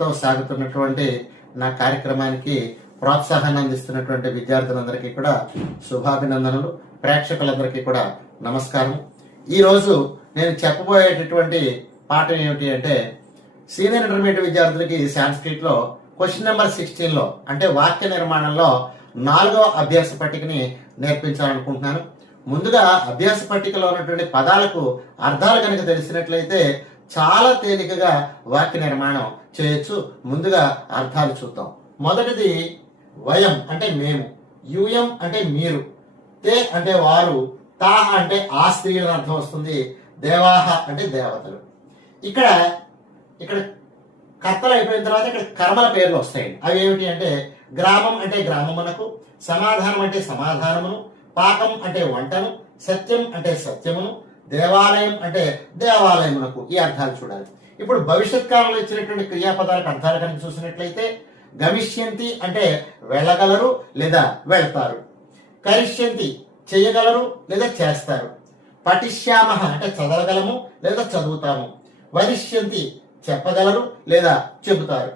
తో సాగుతున్నటువంటి నా కార్యక్రమానికి ప్రోత్సాహాన్ని అందిస్తున్నటువంటి విద్యార్థులందరికీ కూడా శుభాభినందనలు. ప్రేక్షకులందరికీ కూడా నమస్కారం. ఈరోజు నేను చెప్పబోయేటటువంటి పాఠం ఏమిటి అంటే, సీనియర్ ఇంటర్మీడియట్ విద్యార్థులకి సాంస్క్రిట్ లో క్వశ్చన్ నెంబర్ 16 లో అంటే వాక్య నిర్మాణంలో 4వ అభ్యాస పట్టికని నేర్పించాలనుకుంటున్నాను. ముందుగా అభ్యాస పట్టికలో ఉన్నటువంటి పదాలకు అర్థాలు కనుక తెలిసినట్లయితే చాలా తేలికగా వాక్య నిర్మాణం చేయొచ్చు. ముందుగా అర్థాలు చూద్దాం. మొదటిది వయం అంటే మేము, యూయం అంటే మీరు, తే అంటే వారు, తాహ అంటే ఆ స్త్రీలను అర్థం వస్తుంది, దేవాహ అంటే దేవతలు. ఇక్కడ కర్తలు అయిపోయిన తర్వాత ఇక్కడ కర్మల పేర్లు వస్తాయండి. అవి ఏమిటి అంటే, గ్రామం అంటే గ్రామమునకు, సమాధానం అంటే సమాధానమును, పాకం అంటే వంటను, సత్యం అంటే సత్యమును, దేవాలయం అంటే దేవాలయమునకు. ఈ అర్థాలు చూడాలి. ఇప్పుడు భవిష్యత్ కాలంలో ఇచ్చినటువంటి క్రియాపదాలకు అర్థాలు కనుక చూసినట్లయితే, గమిష్యంతి అంటే వెళ్ళగలరు లేదా వెళ్తారు, కరిష్యంతి చేయగలరు లేదా చేస్తారు, పఠిష్యామ అంటే చదవగలము లేదా చదువుతాము, వరిష్యంతి చెప్పగలరు లేదా చెబుతారు,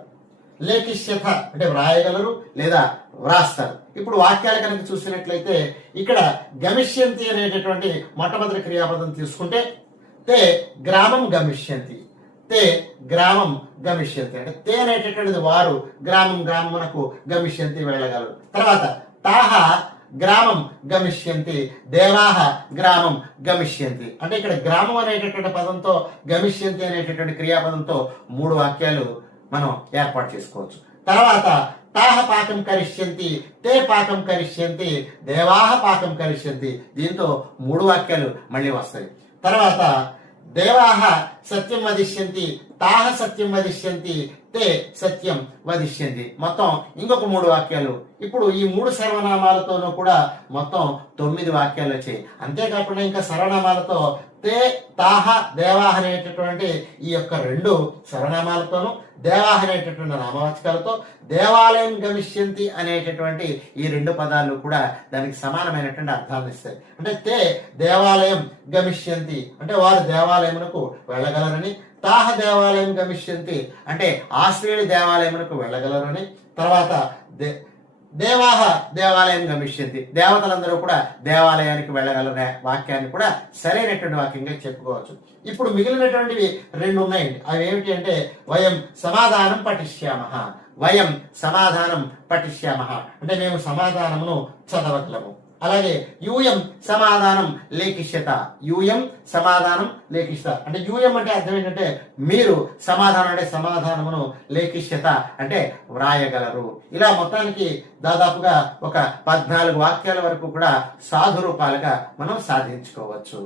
లేఖిష్యత అంటే వ్రాయగలరు లేదా వ్రాస్తారు. ఇప్పుడు వాక్యాలు కనుక చూసినట్లయితే ఇక్కడ గమిష్యంతి అనేటటువంటి మొట్టమొదటి క్రియాపదం తీసుకుంటే, తే గ్రామం గమిష్యంతి, తే గ్రామం గమిష్యంతి అంటే తే అనేటటువంటిది వారు, గ్రామమునకు గమిష్యంతి వెళ్ళగలరు. తర్వాత తాహ గ్రామం గమిష్యంతి, దేవాహ గ్రామం గమిష్యంతి అంటే ఇక్కడ గ్రామం అనేటటువంటి పదంతో గమిష్యంతి అనేటటువంటి క్రియాపదంతో 3 వాక్యాలు మనం ఏర్పాటు చేసుకోవచ్చు. తర్వాత తాహ పాకం కరిష్యంతి, తే పాకం కరిష్యంతి, దేవాహ పాకం కరిష్యంతి, దీంతో 3 వాక్యాలు మళ్ళీ వస్తాయి. తర్వాత దేవాహ సత్యం వదిష్యంతి, తాహ సత్యం వదిష్యంతి, తే సత్యం వదిష్యంతి, మొత్తం ఇంకొక 3 వాక్యాలు. ఇప్పుడు ఈ 3 సర్వనామాలతోనూ కూడా మొత్తం 9 వాక్యాలు వచ్చాయి. అంతేకాకుండా ఇంకా సర్వనామాలతో తే తాహ దేవాహ అనేటటువంటి ఈ యొక్క 2 సర్వనామాలతోనూ, దేవాహ అనేటటువంటి నామవాచకాలతో దేవాలయం గమిష్యంతి అనేటటువంటి ఈ 2 పదాలు కూడా దానికి సమానమైనటువంటి అర్థాలను ఇస్తాయి. అంటే తే దేవాలయం గమిష్యంతి అంటే వారు దేవాలయమునకు వెళ్ళగలరని, తాహ దేవాలయం గమిష్యంతి అంటే ఆ స్త్రీలు దేవాలయమునకు వెళ్ళగలరని, తర్వాత దేవాహ దేవాలయం గమిష్యంతి దేవతలందరూ కూడా దేవాలయానికి వెళ్ళగలరనే వాక్యాన్ని కూడా సరైనటువంటి వాక్యంగా చెప్పుకోవచ్చు. ఇప్పుడు మిగిలినటువంటివి 2 ఉన్నాయండి. అవి ఏమిటి అంటే, వయం సమాధానం పఠిష్యామ, వయం సమాధానం పఠిష్యామ అంటే మేము సమాధానమును చదవగలము. అలాగే యూయం సమాధానం లేఖిష్యత, యూయం సమాధానం లేఖిష్యత అంటే యూయం అంటే అర్థం ఏంటంటే మీరు, సమాధానం అంటే సమాధానమును, లేఖిష్యత అంటే వ్రాయగలరు. ఇలా మొత్తానికి దాదాపుగా ఒక 14 వాక్యాల వరకు కూడా సాధు రూపాలుగా మనం సాధించుకోవచ్చు.